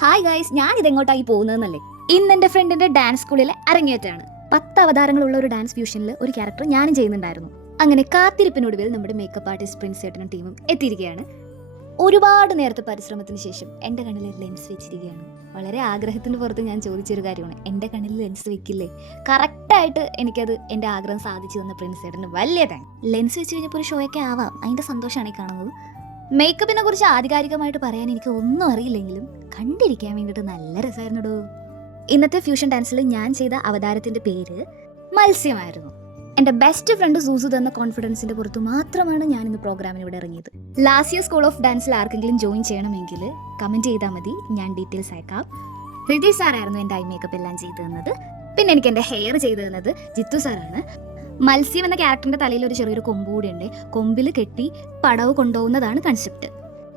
Hi guys, ഞാൻ ഇതെങ്ങോട്ടായി പോകുന്നതെന്നല്ലേ. ഇന്ന് എൻ്റെ ഫ്രണ്ടിന്റെ ഡാൻസ് സ്കൂളിലെ അരങ്ങേറ്റാണ്. 10 അവതാരങ്ങളുള്ള ഒരു ഡാൻസ് ഫ്യൂഷനിൽ ഒരു ക്യാരക്ടർ ഞാനും ചെയ്യുന്നുണ്ടായിരുന്നു. അങ്ങനെ കാത്തിരിപ്പിനൊടുവിൽ നമ്മുടെ മേക്കപ്പ് ആർട്ടിസ്റ്റ് പ്രിൻസ് ചേട്ടനും ടീമും എത്തിയിരിക്കുകയാണ്. ഒരുപാട് നേരത്തെ പരിശ്രമത്തിന് ശേഷം എൻ്റെ കണ്ണിൽ ലെൻസ് വെച്ചിരിക്കുകയാണ്. വളരെ ആഗ്രഹത്തിൻ്റെ പുറത്ത് ഞാൻ ചോദിച്ചൊരു കാര്യമാണ്, എൻ്റെ കണ്ണിൽ ലെൻസ് വെക്കില്ലേ? കറക്റ്റായിട്ട് എനിക്കത് എൻ്റെ ആഗ്രഹം സാധിച്ചു തന്ന പ്രിൻസ് ചേട്ടന് വലിയ താങ്ക്സ്. ലെൻസ് വെച്ച് കഴിഞ്ഞപ്പോൾ ഒരു ഷോയൊക്കെ ആവാം, അതിൻ്റെ സന്തോഷമാണ് ഈ കാണുന്നത്. മേക്കപ്പിനെ കുറിച്ച് ആധികാരികമായിട്ട് പറയാൻ എനിക്ക് ഒന്നും അറിയില്ലെങ്കിലും കണ്ടിരിക്കാൻ വേണ്ടിയിട്ട് നല്ല രസമായിരുന്നടോ. ഇന്നത്തെ ഫ്യൂഷൻ ഡാൻസിൽ ഞാൻ ചെയ്ത അവതാരത്തിൻ്റെ പേര് മത്സ്യമായിരുന്നു. എൻ്റെ ബെസ്റ്റ് ഫ്രണ്ട് സൂസു തന്ന കോൺഫിഡൻസിൻ്റെ പുറത്ത് മാത്രമാണ് ഞാൻ ഇന്ന് പ്രോഗ്രാമിന് ഇവിടെ ഇറങ്ങിയത്. ലാസ്റ്റ് ഇയർ സ്കൂൾ ഓഫ് ഡാൻസിൽ ആർക്കെങ്കിലും ജോയിൻ ചെയ്യണമെങ്കിൽ കമൻറ്റ് ചെയ്താൽ മതി, ഞാൻ ഡീറ്റെയിൽസ് അയക്കാം. ഹൃദയ് സാറായിരുന്നു എൻ്റെ ഐ മേക്കപ്പ് എല്ലാം ചെയ്തു തന്നത്. പിന്നെ എനിക്ക് എൻ്റെ ഹെയർ ചെയ്തു തന്നത് ജിത്തു സാറാണ്. മത്സ്യം എന്ന ക്യാരക്ടറിന്റെ തലയിൽ ഒരു ചെറിയൊരു കൊമ്പ് കൂടിയുണ്ട്. കൊമ്പിൽ കെട്ടി പടവ് കൊണ്ടുപോകുന്നതാണ് കൺസെപ്റ്റ്.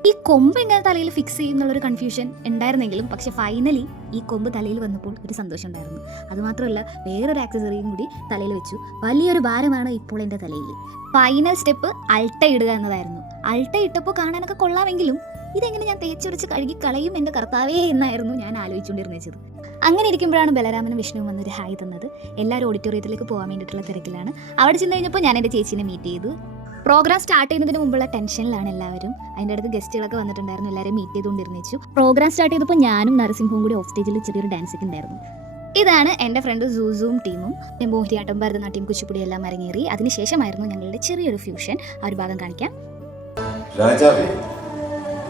ഈ കൊമ്പ് എങ്ങനെ തലയിൽ ഫിക്സ് ചെയ്യുന്നുള്ളൊരു കൺഫ്യൂഷൻ ഉണ്ടായിരുന്നെങ്കിലും പക്ഷെ ഫൈനലി ഈ കൊമ്പ് തലയിൽ വന്നപ്പോൾ ഒരു സന്തോഷം ഉണ്ടായിരുന്നു. അതുമാത്രമല്ല, വേറൊരു ആക്സസറിയും കൂടി തലയിൽ വെച്ചു. വലിയൊരു ഭാരമാണ് ഇപ്പോൾ എൻ്റെ തലയിൽ. ഫൈനൽ സ്റ്റെപ്പ് അൾട്ട ഇടുക എന്നതായിരുന്നു. അൾട്ട ഇട്ടപ്പോൾ കാണാനൊക്കെ കൊള്ളാമെങ്കിലും ഇതെങ്ങനെ ഞാൻ തേച്ചുടച്ച് കഴുകി കളയും എൻ്റെ കർത്താവേ എന്നായിരുന്നു ഞാൻ ആലോചിച്ചുകൊണ്ടിരുന്നത്. അങ്ങനെ ഇരിക്കുമ്പോഴാണ് ബലരാമനും വിഷ്ണുവും വന്നൊരു ഹായ് തന്നത്. എല്ലാവരും ഓഡിറ്റോറിയത്തിലേക്ക് പോകാൻ വേണ്ടിയിട്ടുള്ള തിരക്കിലാണ്. അവിടെ ചെന്ന് കഴിഞ്ഞപ്പോൾ ഞാൻ എൻ്റെ ചേച്ചീനെ മീറ്റ് ചെയ്തു. പ്രോഗ്രാം സ്റ്റാർട്ട് ചെയ്യുന്നതിന് മുമ്പുള്ള ടെൻഷനിലാണ് എല്ലാവരും. അതിൻ്റെ അടുത്ത് ഗസ്റ്റുകളൊക്കെ വന്നിട്ടുണ്ടായിരുന്നു, എല്ലാവരും മീറ്റ് ചെയ്തുകൊണ്ടിരുന്നു. പ്രോഗ്രാം സ്റ്റാർട്ട് ചെയ്തപ്പോൾ ഞാനും നരസിംഹവും കൂടി ഓഫ് സ്റ്റേജിൽ ചെറിയൊരു ഡാൻസ് ഒക്കെ ഉണ്ടായിരുന്നു. ഇതാണ് എൻ്റെ ഫ്രണ്ട് സൂസുവും ടീമും. മോഹിനിയാട്ടം, ഭരതനാട്യം, കുച്ചിപ്പുടി എല്ലാം അരങ്ങേറി. അതിനുശേഷമായിരുന്നു ഞങ്ങളുടെ ചെറിയൊരു ഫ്യൂഷൻ. ആ ഒരു ഭാഗം കാണിക്കാം. രാജാവേ,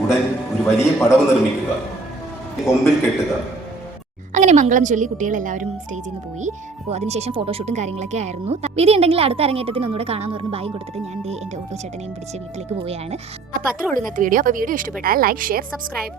ഉടൻ ഒരു വലിയ പടവ് നിർമ്മിക്കുക, കൊമ്പിൽ കെട്ടുക. അങ്ങനെ മംഗളം ചൊല്ലി കുട്ടികളെല്ലാവരും സ്റ്റേജിൽ നിന്ന് പോയി. അപ്പോൾ അതിനുശേഷം ഫോട്ടോഷൂട്ടും കാര്യങ്ങളൊക്കെ ആയിരുന്നു. വിധി ഉണ്ടെങ്കിൽ അടുത്ത അരങ്ങേറ്റത്തിന് ഒന്നുകൂടെ കാണാമെന്ന് പറഞ്ഞ് ബായും കൊടുത്തിട്ട് ഞാൻ എൻ്റെ ഓട്ടോ ചേട്ടനെയും പിടിച്ച് വീട്ടിലേക്ക് പോവുകയാണ്. അപ്പോൾ അത്രേ ഉള്ളൂ ഇന്നത്തെ വീഡിയോ. അപ്പോൾ വീഡിയോ ഇഷ്ടപ്പെട്ടാൽ ലൈക്ക്, ഷെയർ, സബ്സ്ക്രൈബ്.